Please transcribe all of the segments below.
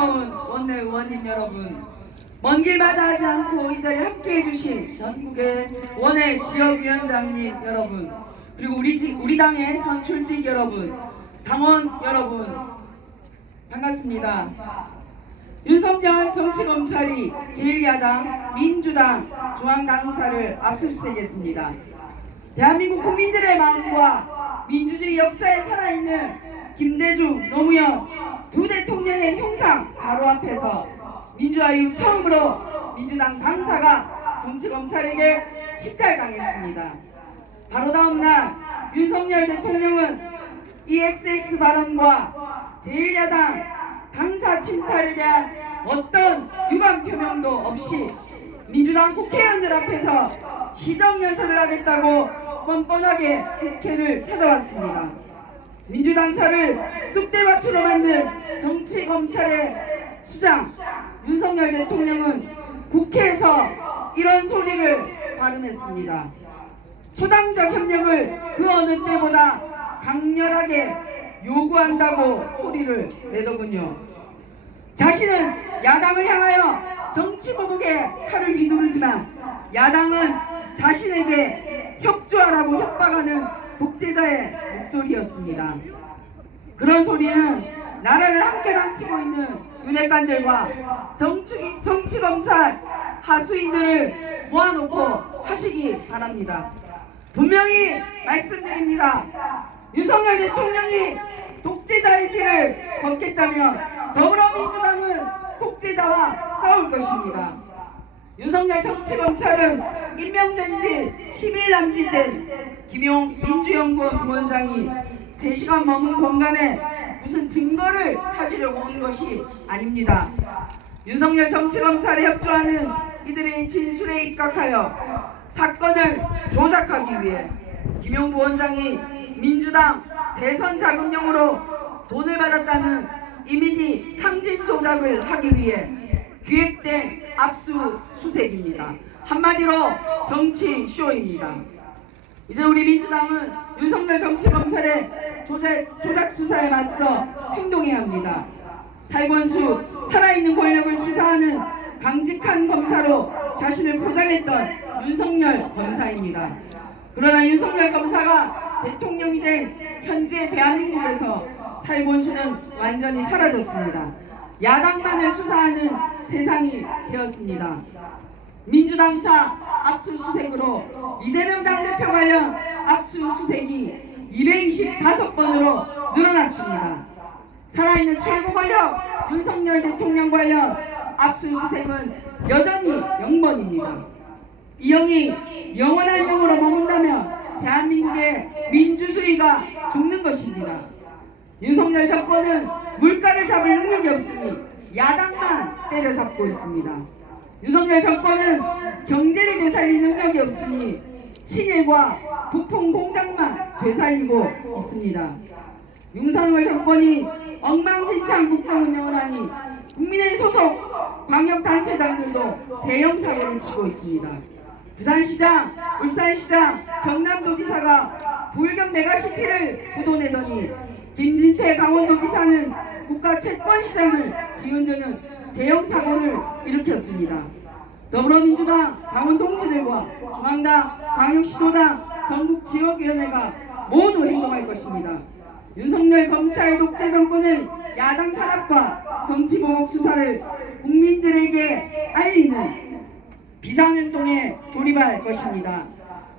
사랑스러운 원내 의원님 여러분, 먼 길 마다하지 않고 이 자리에 함께해 주신 전국의 원외 지역위원장님 여러분, 그리고 우리 당의 선출직 여러분, 당원 여러분, 반갑습니다. 윤석열 정치검찰이 제1야당 민주당 중앙당사를 압수수색했습니다. 대한민국 국민들의 마음과 민주주의 역사에 살아있는 김대중, 노무현 두 대통령의 형상 바로 앞에서 민주화 이후 처음으로 민주당 당사가 정치검찰에게 식탈당했습니다. 바로 다음날 윤석열 대통령은 이 XX 발언과 제1야당 당사 침탈에 대한 어떤 유감 표명도 없이 민주당 국회의원들 앞에서 시정연설을 하겠다고 뻔뻔하게 국회를 찾아왔습니다. 민주당사를 쑥대밭으로 만든 정치검찰의 수장 윤석열 대통령은 국회에서 이런 소리를 발음했습니다. 초당적 협력을 그 어느 때보다 강렬하게 요구한다고 소리를 내더군요. 자신은 야당을 향하여 정치보복에 칼을 휘두르지만 야당은 자신에게 협조하라고 협박하는 독재자의 목소리였습니다. 그런 소리는 나라를 함께 망치고 있는 윤핵관들과 정치검찰 하수인들을 모아놓고 하시기 바랍니다. 분명히 말씀드립니다. 윤석열 대통령이 독재자의 길을 걷겠다면 더불어민주당은 독재자와 싸울 것입니다. 윤석열 정치검찰은 임명된 지 10일 남짓된 김용 민주연구원 부원장이 3시간 머문 공간에 무슨 증거를 찾으려고 온 것이 아닙니다. 윤석열 정치검찰에 협조하는 이들의 진술에 입각하여 사건을 조작하기 위해 김용 부원장이 민주당 대선 자금용으로 돈을 받았다는 이미지 상징 조작을 하기 위해 기획된 압수수색입니다. 한마디로 정치쇼입니다. 이제 우리 민주당은 윤석열 정치검찰의 조작 수사에 맞서 행동해야 합니다. 살권수 살아있는 권력을 수사하는 강직한 검사로 자신을 포장했던 윤석열 검사입니다. 그러나 윤석열 검사가 대통령이 된 현재 대한민국에서 살권수는 완전히 사라졌습니다. 야당만을 수사하는 세상이 되었습니다. 민주당사 압수수색으로 이재명 당대표 관련 압수수색이 225번으로 늘어났습니다. 살아있는 최고 권력 윤석열 대통령 관련 압수수색은 여전히 0번입니다. 이 영이 영원한 영으로 머문다면 대한민국의 민주주의가 죽는 것입니다. 윤석열 정권은 물가를 잡을 능력이 없으니 야당만 때려잡고 있습니다. 윤석열 정권은 경제를 되살릴 능력이 없으니 친일과 부품 공장만 되살리고 있습니다. 윤석열 정권이 엉망진창 국정운영을 하니 국민의 소속 광역단체장들도 대형 사고를 치고 있습니다. 부산시장, 울산시장, 경남도지사가 부울경 메가시티를 부도내더니 김진태 강원도지사는 국가 채권시장을 뒤흔드는 대형 사고를 일으켰습니다. 더불어민주당 당원 동지들과 중앙당, 광역시도당, 전국지역위원회가 모두 행동할 것입니다. 윤석열 검찰 독재 정권의 야당 탄압과 정치보복 수사를 국민들에게 알리는 비상행동에 돌입할 것입니다.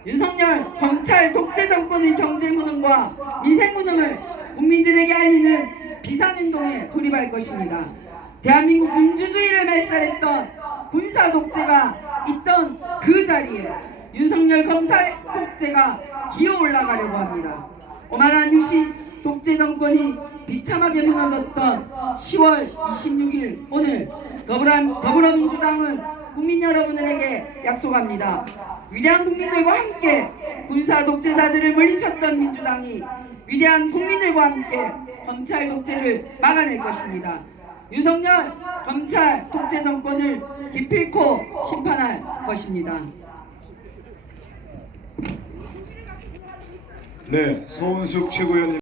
윤석열 검찰 독재 정권의 경제무능과 민생무능을 국민들에게 알리는 비상행동에 돌입할 것입니다. 대한민국 민주주의를 말살했던 군사 독재가 있던 그 자리에 윤석열 검찰 독재가 기어 올라가려고 합니다. 오만한 유시 독재 정권이 비참하게 무너졌던 10월 26일 오늘 더불어민주당은 국민 여러분들에게 약속합니다. 위대한 국민들과 함께 군사 독재자들을 물리쳤던 민주당이 위대한 국민들과 함께 검찰 독재를 막아낼 것입니다. 윤석열 검찰 독재 정권을 기필코 심판할 것입니다. 네, 서은숙 최고위원님.